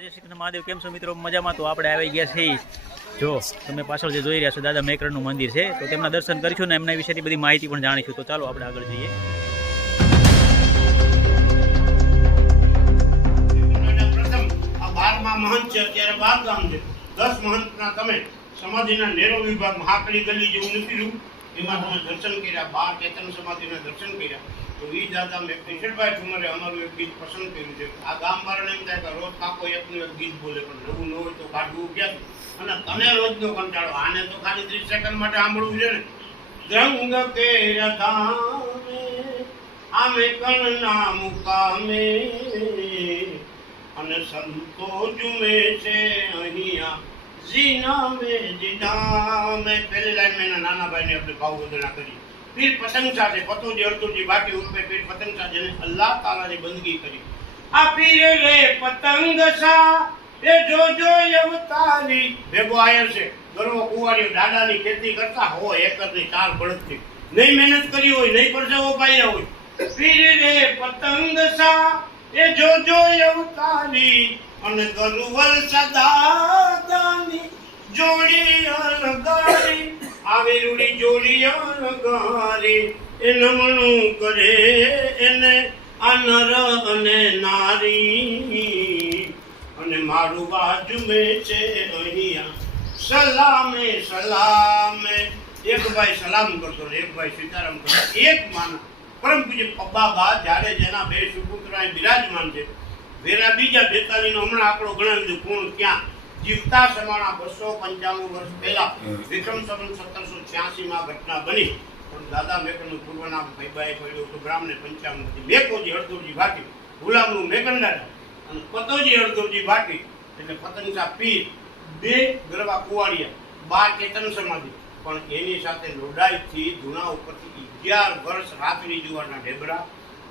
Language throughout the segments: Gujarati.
જય શ્રી કૃષ્ણ મહાદેવ. કેમ છો મિત્રો? મજામાં તો આપણે આવી ગયા છીએ. જો, તમે પાછળ જે જોઈ રહ્યા છો, દાદા મેકરણનું મંદિર છે. તો તેમના દર્શન કરીશું ને એમના વિશેની બધી માહિતી પણ જાણીશું. તો ચાલો આપણે આગળ જઈએ. મહંત છે, અત્યારે બાર ગામ છે. દસ મહંતના તમે સમાધિના નેરો વિભાગ, મહાકળી ગલી જેવું નથી રહ્યું એમાં તમે દર્શન કર્યા, બાર કેતન સમાધિના દર્શન કર્યા. તો ઈ દાદા મેં કિશોરભાઈ ઠુમરે અમારું એક ગીત પસંદ કર્યું છે. આ ગામ વાળાને એમ થાય કે રોજ કાકો એકનું એક ગીત બોલે, પણ નવું ન હોય તો કાઢવું ક્યાં અને તને રોજનો કંટાળો, આને તો ખાલી ત્રીસ સેકન્ડ માટે સાંભળવું છે ને? દ્રંગ કે ધામે, આમે કણના મુકામે અને સંતો જુમે છે અહીંયા. જીના મે જીના મે પહેલી લાઈન મેં નાના ભાઈને આપણે ભાવ વધના કરી પીર પતંગ સાથે પતોજી અર્જુનજી બાકી ઉર્ફે પીર પતંગ સાથે અલ્લાહ તાલાની બંદગી કરી. આ પીર રે પતંગ સા, એ જોજો જો ભેગો આયર છે, ગરવો કુંવારીઓ, દાદાની ખેતી કરતા હોય એકરની ચાર બળદથી નહીં મહેનત કરી હોય, નહીં પરસેવો પાયા હોય. પીર રે પતંગ સા, એ જોજો જો અને ગરુવલ સદાદાની જોડી અલગારી. આવી રૂડી જોડી અલગારી એ નમણું કરે એને આ નર અને નારી. અને મારું બાજુ મે છે અહીંયા સલામે સલામે. એક ભાઈ સલામ કરતો એક ભાઈ સીતારામ કરતો એક માના પરમ પૂજ્ય પબ્બાબા જ્યારે જેના બે સુપુત્ર બિરાજમાન છે. વેરા બીજા બેતાલીનો હમણાં આંકડો ગણાવી દીધું, કોણ ક્યાં? જીવતા સમાણા બસો પંચાણું વર્ષ પહેલા વિક્રમ સંવત સત્તરસો છ્યાસી માં ઘટના બની. પણ દાદા મેકરનું પૂર્વ નામ ભૈબાએ પડ્યું હતું. બ્રાહ્મણે હતી મેકોજી હળદુરજી ભાટી, ગુલામનું મેકંડારા અને પતોજી હળદુરજી ભાટી એટલે પતંગા પીર બે ગરબા કુવાડિયા બા ચેતન સમાધિ. પણ એની સાથે લોડાઈથી ધૂણા ઉપરથી અગિયાર વર્ષ રાત્રિ જુવારના ઢેબરા,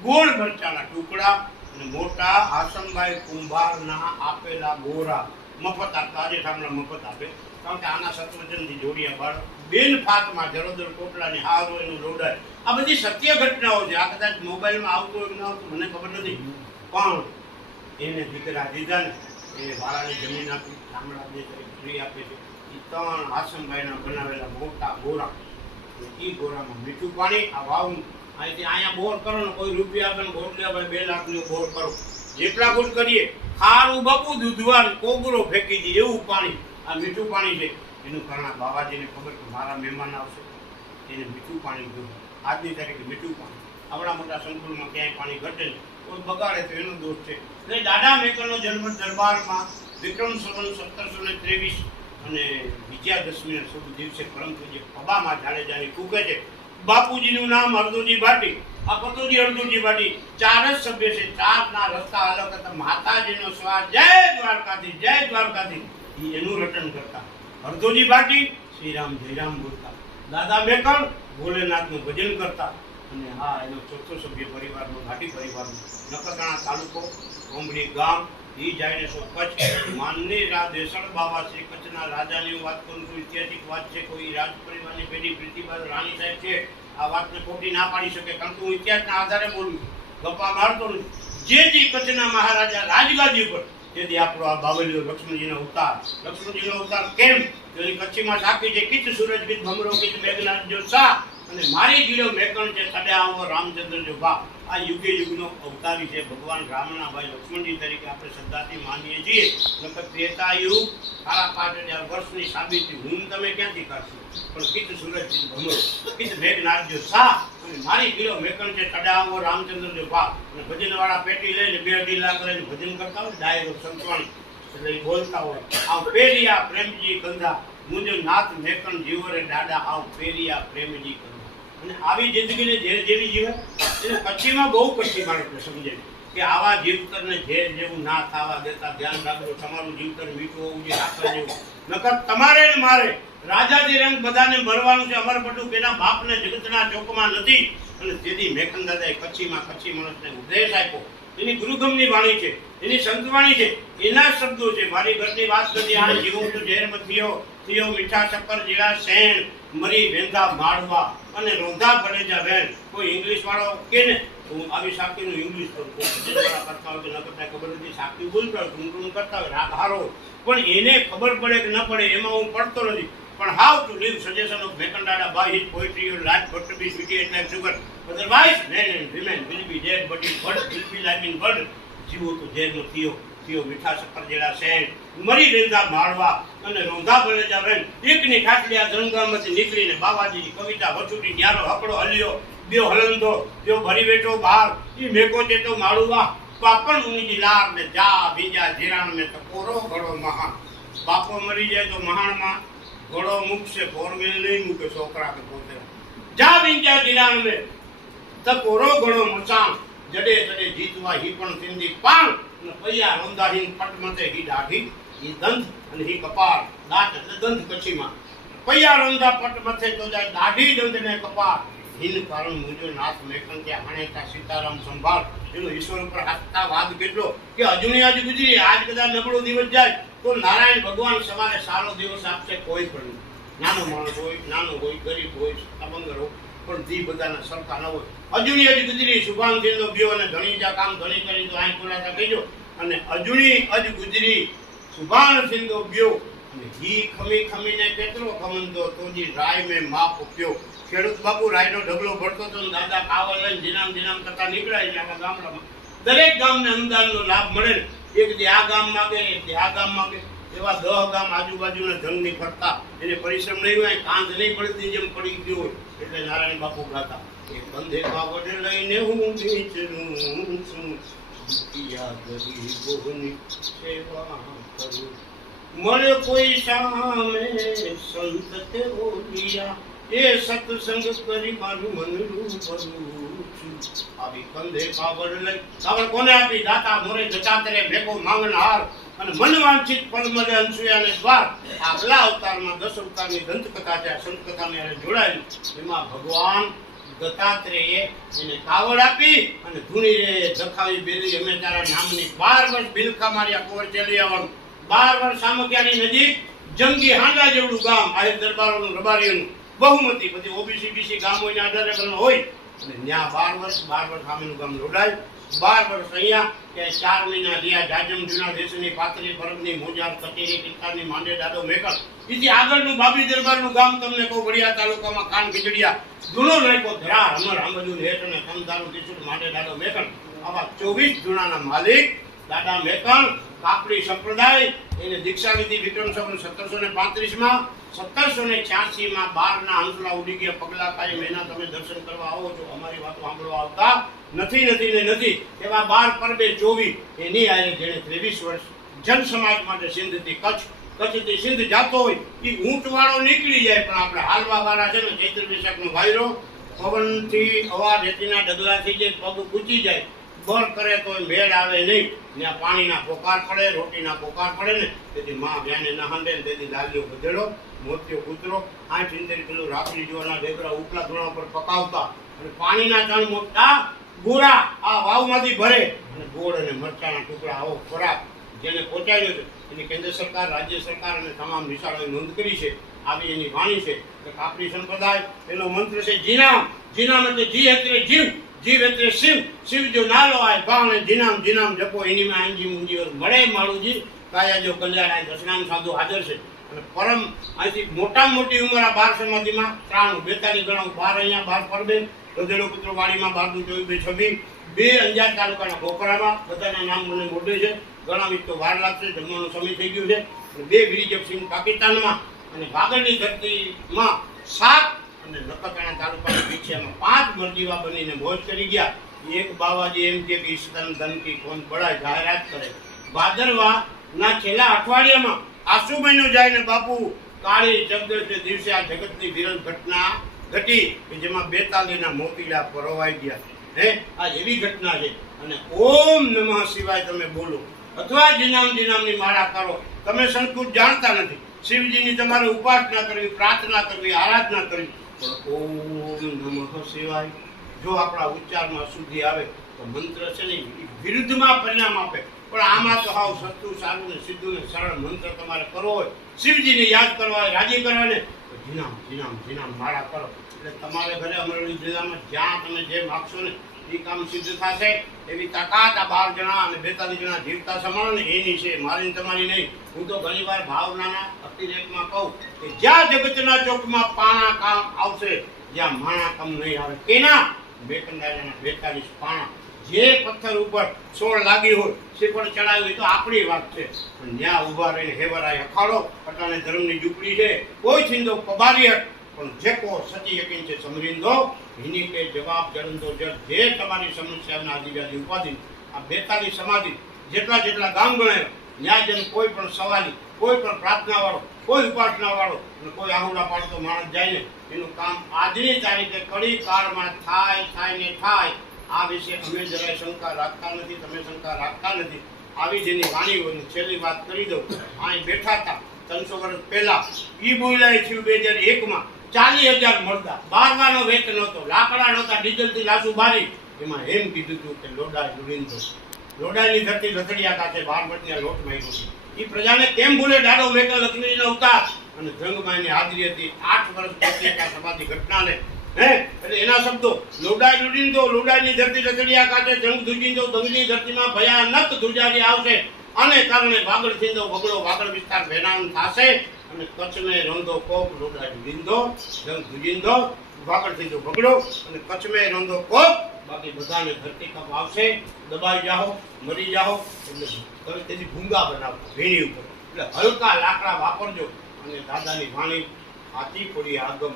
ગોળ મરચાના ટુકડા અને મોટા આસમભાઈ કુંભારના આપેલા ગોરા મફત આપતા. આજે ઠામણા મફત આપે. કારણ કે આના સત્વજનથી જોડિયા બાળ બેન ફાતમાં જરોદર કોટલાની હારો એનું રોડાય આ બધી સત્ય ઘટનાઓ છે. આ કદાચ મોબાઈલમાં આવતું હોય કે ન આવતું, મને ખબર નથી. પણ એને દીકરા દીધા ને એ વાળાની જમીન આપી ઠામડા બે ફ્રી આપે છે. એ ત્રણ આસમભાઈના બનાવેલા મોટા ગોરા. એ ગોરામાં મીઠું પાણી, આ વાવનું. અહીંથી અહીંયા બોર કરો ને, કોઈ રૂપિયા આપે બોર લેવા બે લાખનું બોર કરો. જેટલા ગુણ કરીએ, ખારું બપુ દૂધવાન કોગરો ફેંકી દે, એવું પાણી, આ મીઠું પાણી છે. એનું કારણ આ બાબાજીને ખબર કે મારા મહેમાન આવશે, એને મીઠું પાણી જોયું આજની તારીખે મીઠું પાણી. આવડા મોટા સંકુલમાં ક્યાંય પાણી ઘટે કોઈ બગાડે તો એનો દોષ છે. એટલે દાદા મેકરનો જન્મ દરબારમાં વિક્રમ સંવત સત્તરસો ને ત્રેવીસ અને વિજયાદશમીના શુભ દિવસે પરમ પૂજ્ય પબામાં જાડેજાની ફૂકે છે. બાપુજીનું નામ અર્દુજી ભાટી. આ પતોજી અલગ હતા. માતાજીનો સ્વાદ. જય જય ભાટી શ્રીરામ, જયરામ બોલતા. ભજન કરતા. અને હા, એનો ચોથો સભ્ય પરિવારનો ભાટી પરિવારનો, નખત્રાણા તાલુકો, કોંબડી ગામ એ જાયને સો કચ્છ. માનની રા બાબા છે. કચ્છના રાજાની વાત કરું છું. ઐતિહાસિક વાત છે. કોઈ રાજ પરિવારની પેઢી પ્રીતિબાઈ રાણી સાહેબ છે. આ વાતને ખોટી ના પાડી શકે, કારણ કે હું ઇતિહાસના આધારે બોલું. ગપ્પા મારતો જે જે કચ્છના મહારાજા રાજગાદી ઉપર, તેથી આપણો આ બાવલીઓ લક્ષ્મણજીનો અવતાર. લક્ષ્મણજીનો અવતાર કેમ? કચ્છીમાં સાકી છે કિચ સૂરજ કિચ ભમરો કિચ મેઘનાથ જો શાહ અને મારી ગીરો મેકણ છે તડે આવો રામચંદ્ર જો બાપ આ યુગે યુગનો અવતારી છે, ભગવાન રામના ભાઈ લક્ષ્મણજી તરીકે આપણે શ્રદ્ધાથી માનીએ છીએ. નકર ત્રેતા યુગ સાડા પાંચ વર્ષની સાબિતી હું તમે ક્યાંથી કરશો પણ કિત સૂરજ ભમરો મેઘનાથ જો શાહ અને મારી ગીડો મેકણ છે કડા આવો રામચંદ્ર જો બાપ અને ભજનવાળા પેટી લઈને બે અઢી લાખ લઈને ભજન કરતા હોય, ડાયરો સંતવાણી. એટલે બોલતા હોય, આવ પેરિયા પ્રેમજી કંધા મુંજો નાથ મેકણ જીવરે દાદા, આવ પેરિયા પ્રેમજી કંધા અને આવી જિંદગીને ઝેર જેવી જીવે એટલે કચ્છીમાં બહુ કચ્છી બાળકો સમજે કે આવા જીવતરને ઝેર જેવું ના થવા દેતા ધ્યાન રાખજો, તમારું જીવતર મીઠું હોવું જોઈએ રાખવા જેવું. નકર તમારે ને મારે રાજાજી રંગ બધાને મરવાનું છે, અમર પટુ પેલા બાપને જગતના ચોકમાં નથી. અને તેથી મેખન દાદાએ કચ્છીમાં કચ્છી માણસને ઉપદેશ આપ્યો. એની ગુરુગમની વાણી છે, એની સંતવાણી છે, એના શબ્દો છે. મારી ઘરની વાત કરી આ જીવો તો ઝેર થયો. થયો મીઠા શક્કર જીરા, શેણ, મરી વેંધા માળવા અને રોંધા ભણેજા વેણ કોઈ ઇંગ્લિશ વાળો કે ને હું આવી શાક્તિનું ઇંગ્લિશ કરું. કરતા હોય કે ન કરતા ખબર નથી. શાક્તિ ભૂલ પડે ટૂંકડું કરતા હોય, રાગ પણ એને ખબર પડે કે ન પડે, એમાં હું પડતો નથી. પણ how to live suggestion of મેકંડાડા by his poetry your life got to be sweety at life sugar otherwise men and women will be dead but in bird will be life in bird જીવો તો ઝેરનો થયો થયો મીઠા સફર જેડા શેણ મરી રહેતા માળવા અને રોંધા બને જાવે એકની ખાટલી આ જનગામમાંથી નીકળીને બાવાજીની કવિતા વચુટી ન્યારો હકડો હલ્યો બ્યો હલંદો બ્યો ભરી બેઠો બહાર ઈ મેકો તે તો માળુવા. પાપણ ઉની લાર ને જા, બીજા જીરાણ મેં તો કોરો ઘડો મહાન. બાપો મરી જાય તો મહાણમાં ઘોડો મૂકશે ફોરમેલ નહીં મૂકે છોકરા કે પોતે. જા બીજા જીરાણ મેં તો કોરો ઘડો મચાણ. જડે તડે જીતવા હી પણ સિંધી પાણ. અને પૈયા રોંદાહીન પટમતે હી દાઢી હી દંત અને હી કપાળ. દાંત એટલે દંત કચ્છીમાં. પૈયા રોંદા પટમથે તો જાય દાઢી દંત ને કપાળ. હિન કારણ મુજો નાથ મેકન કે હણેતા સીતારામ સંભાળ. એનો ઈશ્વર ઉપર હાથતા વાદ કેટલો? કે અજુની આજ ગુજરી આજ કદાચ નબળો દિવસ જાય, તો નારાયણ ભગવાન સવારે સારો દિવસ આપશે કોઈ પણ. નાનો માણસ હોય, નાનો હોય, ગરીબ હોય અબંગર હોય. પણ ધી બધાના સરખા ન હોય. અજુણી અજ ગુજરી, શુભાંગ થેલો બ્યો અને ધણી જા કામ ધણી કરી તો આઈ ખોલાતા કહેજો અને અજુણી અજ ગુજરી, શુભાંગ થેલો બ્યો અને ઘી ખમી ખમીને કેટલો ખમંદો તોજી રાય મેં માપ પ્યો ખેડૂત બાપુ રાયનો ઢગલો ભરતો તો દાદા કાવર લઈને જીનામ જીનામ કરતા નીકળાય છે આખા ગામડામાં દરેક ગામને અનુદાનનો લાભ મળે એક દી આ ગામ માગે એક દી આ ગામ માગે. એવા દહ ગામ આજુબાજુના જંગની ફરતા. એને પરિશ્રમ નહીં હોય, કાંધ નહીં પડતી જેમ પડી ગયો હોય. એટલે નારાયણ બાપુ ગાતા, એ બંધે કાવડ લઈને હું વિચરું છું. સેવા કરું. મળે કોઈ સામે સંત તે બોલિયા એ સત્સંગ કરી મારું મન છું આવી કંદે કાવડ લઈ. કાવડ કોને આપી? દાતા મોરે જચાતરે ભેગો માંગનહાર અને મનવાંછિત પલ મળે અંશુયાને દ્વાર. આગલા અવતારમાં દસ અવતારની દંતકથા છે. સંત કથાને એને જોડાયેલી. એમાં ભગવાન દત્તાત્રેયે એને કાવડ આપી અને ધૂણી જખાવી બેલી. અમે તારા નામની બાર વર્ષ બિલખા માર્યા કોર ચેલી આવવાનું. બાર વર્ષ સામગ્યાની નજીક જંગી હાંડા જેવડું ગામ. આહિર દરબારોનું રબારીઓનું બહુમતી. બધી ઓબીસી બીસી ગામ હોય ને હોય. અને ત્યાં બાર વર્ષ બાર વર્ષ સામેનું ગામ લોડાયું. બાર વર્ષ અહીંયા કે ચાર મહિના રહ્યા જાજમ જૂના દેશની પાતળી બરફની મોજાર કચેરી કિલ્તાની માંડે દાદો મેકર. એથી આગળનું બાબરી દરબારનું ગામ તમને કહું, વડિયા તાલુકામાં કાન ખીજડીયા જૂનો નાયકો ધરા અમર આંબજુ હેઠ અને સમદારું કિશોર માંડે દાદો મેકર. આવા ચોવીસ જૂનાના માલિક દાદા મેકણ કાપડી સંપ્રદાય, એને દીક્ષા વિધિ વિક્રમ સંવત સત્તરસો ને પાંત્રીસમાં, સત્તરસો ને છ્યાસીમાં બારના હંસલા ઉડી ગયા. પગલા કાયમ એના તમે દર્શન કરવા આવો છો. અમારી વાતો સાંભળવા આવતા નથી નથી ને નથી. એવા બાર પરબે ચોવી, એની આરે જેણે ત્રેવીસ વર્ષ જન સમાજ માટે સિંધથી કચ્છ, કચ્છથી સિંધ જાતો હોય, એ ઊંટવાળો નીકળી જાય. પણ આપણે હાલવા વાળા છે ને ચૈત્ર વૈશાખનો વાયરો, પવનથી અવાજ રેતીના ડગલા જે પગ પૂચી જાય બર કરે તો મેળ આવે નહીં. ત્યાં પાણીના પોકાર પડે, રોટીના પોકાર પડે ને, તેથી માં વ્યાને નહાંડે ને તેથી લાલ્યો ગધેડો મોતિયો કૂતરો, આઠ ઇંચર કિલો રાખડી જોવાના ઢેબરા ઉપલા ધોણા પર પકાવતા અને પાણીના તણ મોટા ગોળા આ વાવમાંથી ભરે અને ગોળ અને મરચાના ટુકડા આવો ખોરાક જેને પહોંચાડ્યો છે. એની કેન્દ્ર સરકાર, રાજ્ય સરકાર અને તમામ નિશાળોએ નોંધ કરી છે. આવી એની વાણી છે કે કાપરી સંપ્રદાય એનો મંત્ર છે, જીનામ. જીનામ એટલે જી એટલે જીવ. જીવ એટલે શિવ શિવ જો નાલો આય બાણે જીનામ જીનામ જપો, એની માં આંજી મુંજી મળે માળુજી કાયા જો કલ્યાણ દશનામ સાધુ હાજર છે. અને પરમ અહીંથી મોટામાં મોટી ઉંમર આ બાર સમાધિમાં, ત્રાણું, બેતાલીસ ગણા બાર અહીંયા, બાર પરબે ગધેડો પુત્ર વાડીમાં બાર દુ ચોવીસ બે છબી, બે અંજાર તાલુકાના ગોકરામાં બધાના નામ મને મોઢે છે. ગણાવી તો વાર લાગશે જમવાનો સમય થઈ ગયો છે. બે વિરીજપસિંહ પાકિસ્તાનમાં અને ભાગળની ધરતીમાં સાત અને નખત્રાણા તાલુકાના પીછેમાં પાંચ મરજીવા બનીને મોજ કરી ગયા. એક બાવાજી એમ કે ઈસ્તન ધન કી કોણ બળાય જાહેરાત કરે. ભાદરવા ના છેલ્લા અઠવાડિયામાં આસુ મહિનો જાય ને બાપુ કાળી જગદશ દિવસે આ જગતની વિરલ ઘટના ઘટી કે જેમાં બેતાલીના મોતીલા પરોવાઈ ગયા. હે, આ એવી ઘટના છે. અને ઓમ નમઃ શિવાય તમે બોલો. અથવા જીનામ જીનામની માળા કરો. તમે સંસ્કૃત જાણતા નથી. શિવજીની તમારે ઉપાસના કરવી, પ્રાર્થના કરવી, આરાધના કરવી. પણ ઓમ નમઃ શિવાય. જો આપણા ઉચ્ચારમાં શુદ્ધિ આવે તો મંત્ર છે ને એ વિરુદ્ધમાં પરિણામ આપે. પણ આમાં તો હાવ સસ્તું સારું ને સીધું ને સરળ મંત્ર તમારે કરવો હોય, શિવજીને યાદ કરવા રાજી કરવા ને તો જીનામ જીનામ જીનામ માળા કરો. એટલે તમારે ઘરે અમરેલી જિલ્લામાં જ્યાં તમે જે માગશો ને એ કામ સિદ્ધ થશે. એવી તાકાત આ બાર જણા અને બેતાલીસ જણા જીવતા સમાન ને, એની છે મારી તમારી નહીં. હું તો ઘણી વાર ભાવનાના અતિરેકમાં કહું કે જ્યાં જગતના ચોકમાં પાણા કામ આવશે જ્યાં માણા કામ નહીં આવે. કેના? બેકંડાના બેતાલીસ પાણા. જે પથ્થર ઉપર સોળ લાગી હોય પણ ચડાવી તો આપણી વાત છે. પણ ત્યાં ઊભા રહીને હેવરાય અખાડો અટાણે ધર્મની ઝૂંપડી છે. કોઈ છિંદો પબારી હટ પણ જેકો સતી યકીન છે સમરીંદો એની કે જવાબ જરંદો જળ. જે તમારી સમસ્યાના આદિવ્યાદી ઉપાધિ, આ બેતાલીસ સમાધિ, જેટલા જેટલા ગામ ગણાય ત્યાં જેને કોઈ પણ સવાલી કોઈ પણ પ્રાર્થના વાળો કોઈ ઉપાસના વાળો અને કોઈ આહુડા પાડતો માણસ જાય ને એનું કામ આજની તારીખે કડી કાળમાં થાય થાય ને થાય. આ વિશે અમે જરાય શંકા રાખતા નથી, તમે શંકા રાખતા નથી. આવી જેની વાણી હોય છેલ્લી વાત કરી દઉં. અહીં બેઠા હતા ત્રણસો વર્ષ પહેલા. ઈ બોલાય થયું બે હજાર એકમાં, ચાલીસ હજાર મળતા. બારવાનો વેચ નહોતો, લાકડા નહોતા, ડીઝલથી લાસુ બારી. એમાં એમ કીધું હતું કે લોડા લુડીન લોડાની ધરતી લથડિયા કાંઠે બાર મટના લોટ માર્યો છે. એ પ્રજાને કેમ ભૂલે? ડાડો મેકલ લક્ષ્મીનો અવતાર અને ધ્રંગમાં હાજરી હતી આઠ વર્ષ પછી સમાધિ ઘટનાને. હે? એટલે એના શબ્દો, લોડાઈ લૂડીને દો લોડાઈની ધરતી લથડિયા કાંઠે, જંગ ધુજીન દો ધંગની ધરતીમાં ભયાનક ધુજારી આવશે. આને કારણે વાગડ થીંદો વગડો વાગડ વિસ્તાર ભેનાન થશે. અને કચ્છને રંધો કોપ લોડાઈ દો જંગ ધુજીંદો વાગડ થીંદો વગડો. અને કચ્છમે રંધો કોપ બાકી બધાને ધરતી કપ આવશે. દબાઈ જાઓ, મરી જાઓ. એટલે તમે તેની ભૂંગા બનાવો ભીણી ઉપર. એટલે હલકા લાકડા વાપરજો. અને દાદાની વાણી હાથી પડી આગમ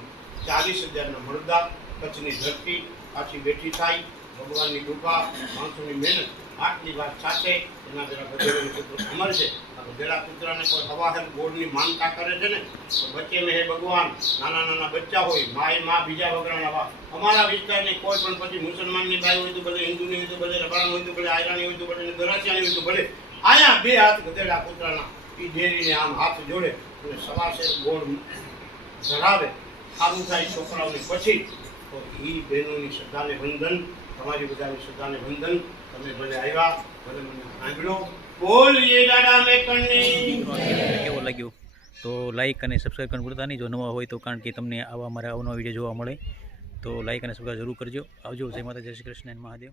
ચાલીસ હજારના મળદા કચ્છની ધરતી પાછી બેઠી થાય. ભગવાનની કૃપા, માણસોની મહેનત. આટલી વાત સાથે એના જરા ગધેડાનો પુત્ર અમર છે. આ ગધેડા કોઈ હવાહર ગોળની માનતા કરે છે ને, તો બચ્ચે હે ભગવાન. નાના નાના બચ્ચા હોય, માય, મા, બીજા વગરના વા અમારા વિસ્તારની કોઈ પણ પછી મુસલમાનની બાઈ હોય તો ભલે, હિન્દુની હોય તો ભલે રબાણ હોય તો ભલે, આયરાની હોય તો ભલે ગરાસિયાની હોય તો ભલે, આયા બે હાથ ગધેડા પુત્રના. એ ડેરીને આમ હાથ જોડે અને સવાસે ગોળ ધરાવે. સારું થાય છોકરાઓને પછી તો એ બહેનોની શ્રદ્ધાને વંદન, તમારી બધાની શ્રદ્ધાને વંદન. તમે ભલે આવ્યા, ભલે મને સાંભળ્યો. બોલીએ દાદા મેં કરની કેવો લાગ્યો? તો લાઈક અને સબસ્ક્રાઈબ કરવાનું ભૂલતા નહીં. જો નવા હોય તો કારણ કે તમને આવા મારા અવનવા વીડિયો જોવા મળે. તો લાઈક અને સબસ્ક્રાઈબ જરૂર કરજો. આવજો. જય માતા જય શ્રી કૃષ્ણ. મહાદેવ.